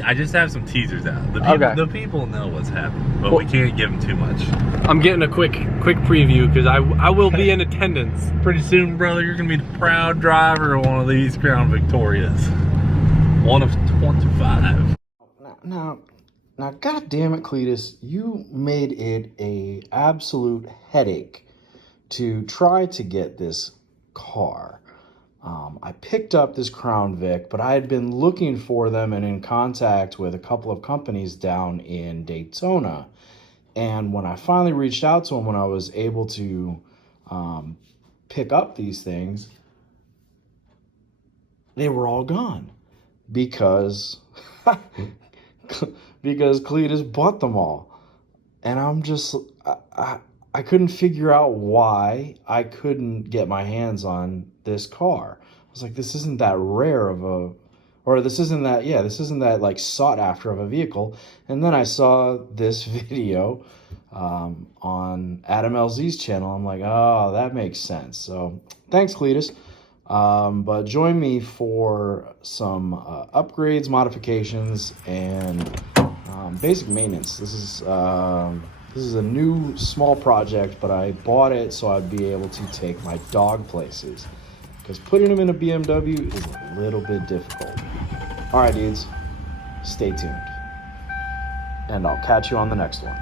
I just have some teasers out. The people know what's happening, but we can't give them too much. I'm getting a quick preview because I will be in attendance. Pretty soon, brother, you're gonna be the proud driver of one of these Crown Victorias. One of 25. Now, God damn it, Cleetus, you made it a absolute headache to try to get this car. I picked up this Crown Vic, but I had been looking for them and in contact with a couple of companies down in Daytona. And when I finally reached out to them, when I was able to pick up these things, they were all gone because Cleetus bought them all. And I'm just, I couldn't figure out why I couldn't get my hands on this car. I was like, this isn't that rare of a, or this isn't that like sought after of a vehicle. And then I saw this video on Adam LZ's channel. I'm like, oh, that makes sense. So thanks, Cleetus. But join me for some upgrades, modifications, and basic maintenance. This is a new small project, but I bought it so I'd be able to take my dog places, because putting them in a BMW is a little bit difficult. All right, dudes, stay tuned, and I'll catch you on the next one.